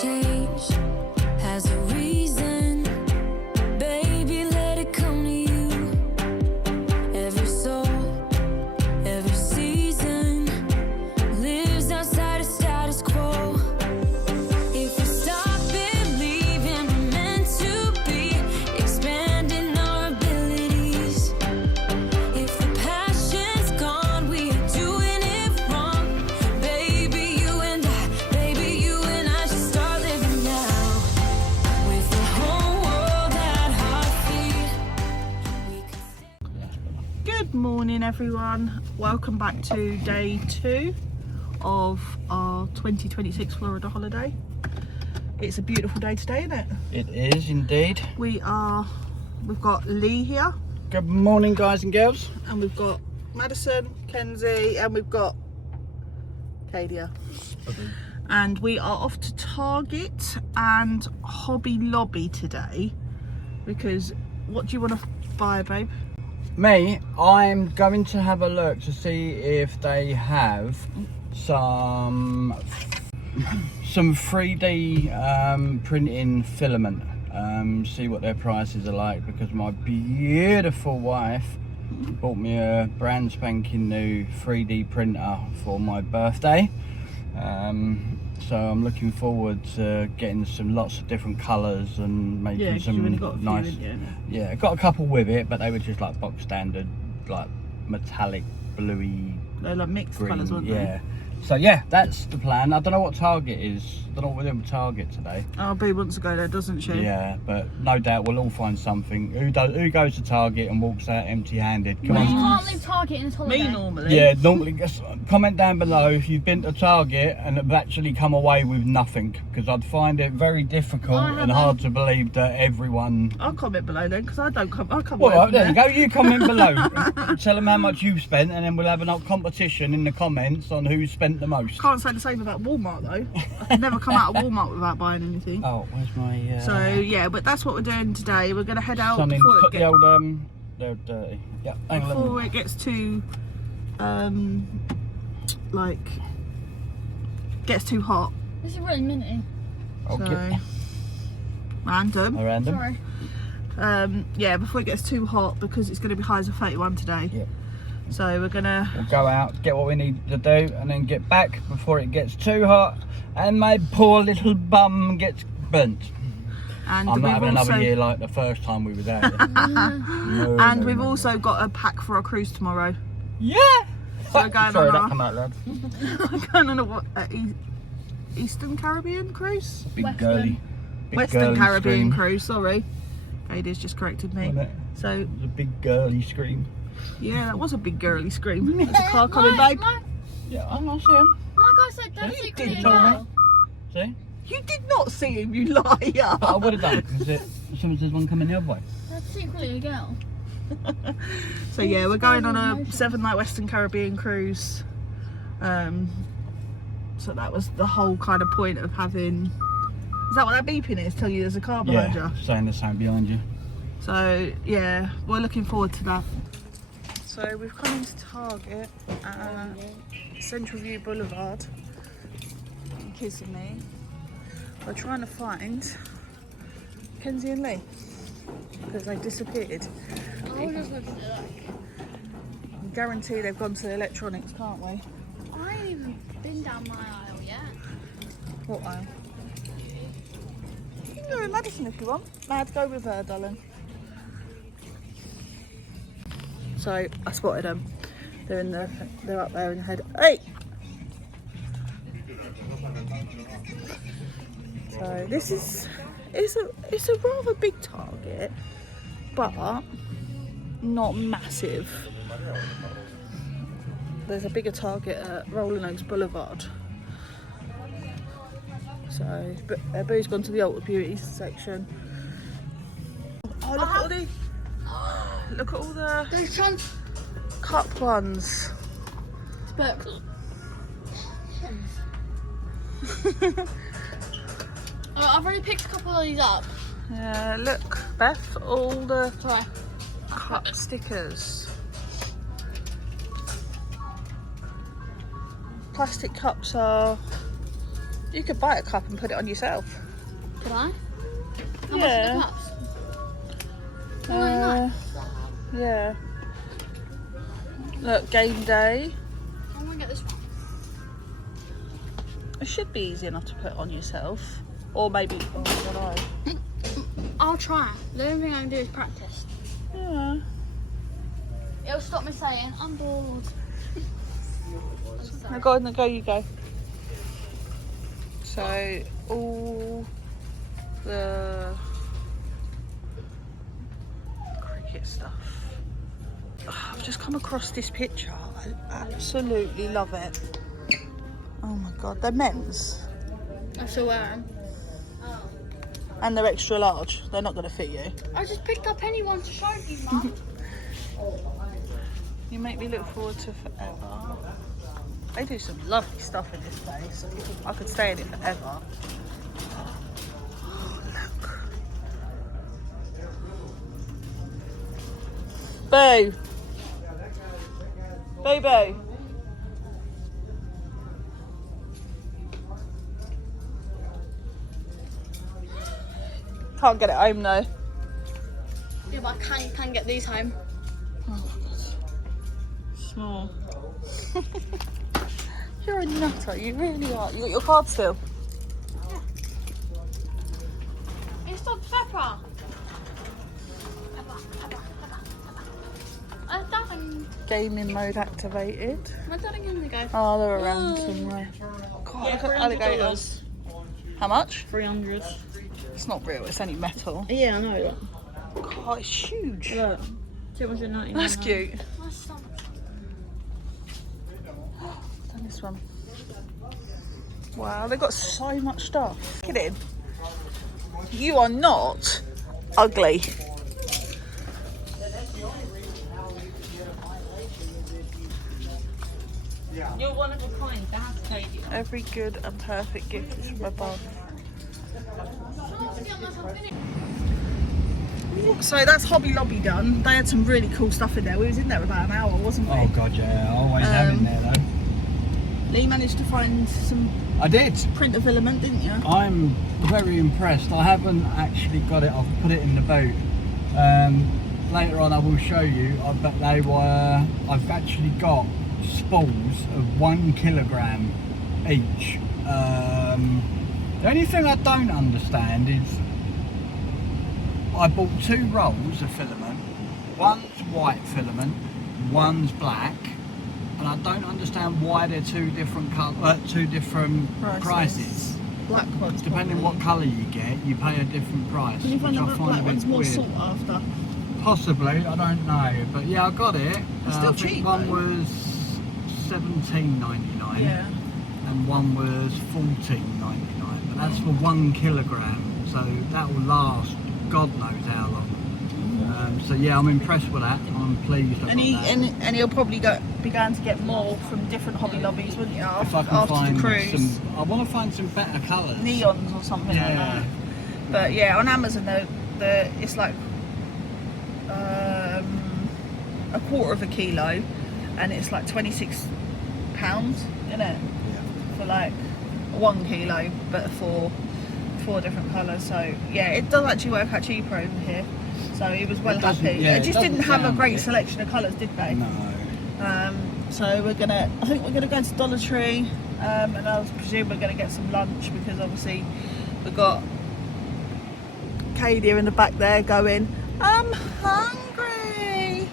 change has a reason. Baby, let it come to you. Every soul, every season lives outside of status quo. If we stop believing we're meant to be, expanding our abilities. If the passion's gone, we are doing it wrong. Baby, you and I should start living now. With the whole world at our feet, we could stay. Good morning everyone, welcome back to day 2 of our 2026 Florida holiday. It's a beautiful day today, isn't it? It is indeed. We've got Lee here, Good morning, guys and girls. and we've got Madison, Kenzie, and we've got Cadia. And we are off to Target and Hobby Lobby today because what do you want to buy, babe? Me, I'm going to have a look to see if they have some 3D printing filament. See what their prices are like, because my beautiful wife bought me a brand spanking new 3D printer for my birthday. So I'm looking forward to getting lots of different colours and making 'cause some you've only got a few, nice. haven't you? Yeah, I got a couple with it, but they were just like box standard, like metallic bluey They're like mixed green. colours, weren't Yeah. So yeah, that's the plan. I don't know what Target is. I don't know what we're doing with Target today. they? Oh, Boo wants to go there, doesn't she? Yeah, but no doubt we'll all find something. Who goes to Target and walks out empty-handed? Come You on. can't leave Target in this holiday. Me normally. Yeah, normally just comment down below if you've been to Target and have actually come away with nothing, because I'd find it very difficult I and haven't. hard to believe that everyone. I'll comment below then, because I come Well, away from there you there. go. You comment below. Tell them how much you've spent, and then we'll have a competition in the comments on who spent the most. Can't say the same about Walmart though. I can never come out of Walmart without buying anything. Oh, where's my? So yeah, but that's what we're doing today. We're gonna head out Sunny, before put it, the old they're dirty. Yeah, hang on, let me- before it gets too gets too hot. This is really minty. Okay. So random. Random. Sorry. Yeah, before it gets too hot, because it's gonna be highs of 31 today. Yep. So we're gonna We'll go out, get what we need to do, and then get back before it gets too hot and my poor little bum gets burnt. and I'm we've not having also another year like the first time we was out here. No, and no, we've no. also got a pack for our cruise tomorrow. Yeah! So we're going Sorry, on that our- come out loud. We're going on a Eastern Caribbean cruise? Big Western. girly. Big Western girly Caribbean scream, cruise, sorry. Aida's just corrected me. wasn't it? So, It was a big girly scream. yeah, that was a big girly scream. There's a car coming, babe. Yeah, I'm not seeing him. My guy said don't You secretly did as tell me. well. See? You did not see him, you liar. But I would have done, because someone says one coming the other way. That's secretly a girl. So yeah, we're going on a 7-night Western Caribbean cruise. So that was the whole kind of point of having... Is that what that beeping is? Tell you there's a car behind Yeah, you? saying the same behind you. So yeah, we're looking forward to that. So we've come into Target at Central View Boulevard. You're kissing me. We're trying to find Kenzie and Lee because they disappeared. I was just looking at that. I guarantee they've gone to the electronics, can't we? I ain't even been down my aisle yet. What aisle? You can go with Madison if you want. Mad, go with her, darling. So I spotted them. They're up there in the head. Hey! So this is it's a rather big Target, but not massive. There's a bigger Target at Rolling Oaks Boulevard. So, but Boo's gone to the Ulta Beauty section. Oh, look at all the There's chance. cup ones. But I've already picked a couple of these up. Yeah, look, Beth, all the Sorry. cup stickers. Plastic cups are You could buy a cup and put it on yourself. Could I? How Yeah. much are the cups? Nice. Yeah. Look, game day. I'm gonna get this one. It should be easy enough to put on yourself. Or maybe, oh, I don't know. I'll try. The only thing I can do is practice. Yeah. It'll stop me saying, I'm bored. Now go, you go. So, all the cricket stuff. I've just come across this picture. I absolutely love it. Oh my god, they're men's. I still wear them. And they're extra large. They're not going to fit you. I just picked up anyone to show you, Mum. You make me look forward to forever. They do some lovely stuff in this place. I could stay in it forever. Oh, look. Boo! Boo boo! Can't get it home though. Yeah, but I can get these home. Small. You're a nutter, you really are. You got your card still? It's Dr. Pepper. Darling. Gaming mode activated. My darling, in the go. Oh, they're around somewhere. God, look at alligators. How much? 300. It's not real, it's only metal. Yeah, I know. God, it's huge. Look, 299. That's cute. My stomach. Done this one. Wow, they've got so much stuff. Look at it. You are not ugly. You're one of a kind. They have to take you. Every good and perfect gift is from above. So that's Hobby Lobby done. They had some really cool stuff in there. We was in there about an hour, wasn't we? Oh god, yeah, I always have in there though. Lee managed to find some I did. print of filament, didn't you? I'm very impressed. I haven't actually got it. I've put it in the boot. Later on, I will show you. But they were. I've actually got spools of 1 kilogram each. The only thing I don't understand is I bought 2 rolls of filament. One's white filament, one's black. And I don't understand why they're 2 different prices. Black ones. Depending what colour you get, you pay a different price. Can you find which the I find black a bit one's more weird. sought after? Possibly, I don't know, but yeah, I got it. It's still I think cheap, one though. was $17.99 Yeah. and one was $14.99. But that's for 1 kilogram, so that will last God knows how long. So yeah, I'm impressed with that. I'm pleased. I got that. And he'll probably be going to get more from different Hobby Lobbies, wouldn't you? If I can After find the cruise. some, I want to find some better colours. Neons or something like Yeah. that. But yeah, on Amazon it's like a quarter of a kilo, and it's like £26, isn't it? For like 1 kilo, but for 4 different colours. So yeah, it does actually work out cheaper over here. So he was well It doesn't- happy. yeah, It it just didn't doesn't have a sound great it. selection of colours, did they? No. So I think we're gonna go to Dollar Tree, and I presume we're gonna get some lunch because obviously we've got Katie in the back there going, I'm hungry.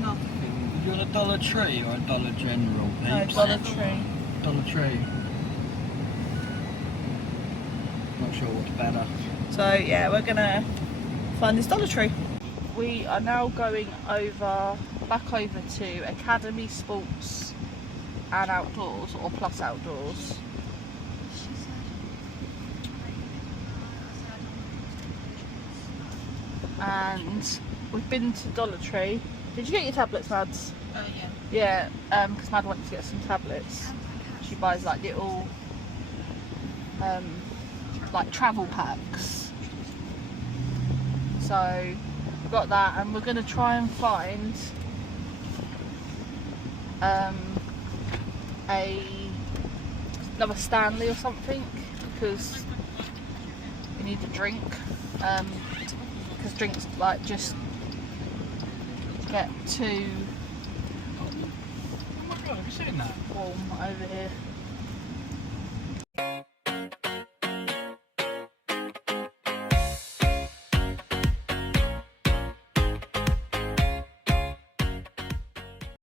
Nothing. You want a Dollar Tree or a Dollar General, No, peeps? Dollar Tree. Dollar Tree. Not sure what's better. So yeah, we're gonna find this Dollar Tree. We are now going back over to Academy Sports and Outdoors, or Plus Outdoors. And we've been to Dollar Tree. Did you get your tablets, Mads? Oh, yeah. Yeah, because Mad wanted to get some tablets. She buys like little like travel packs. So we've got that, and we're going to try and find another Stanley or something. because we need a drink. Because drinks like just get too Oh my god, have you seen that? warm over here.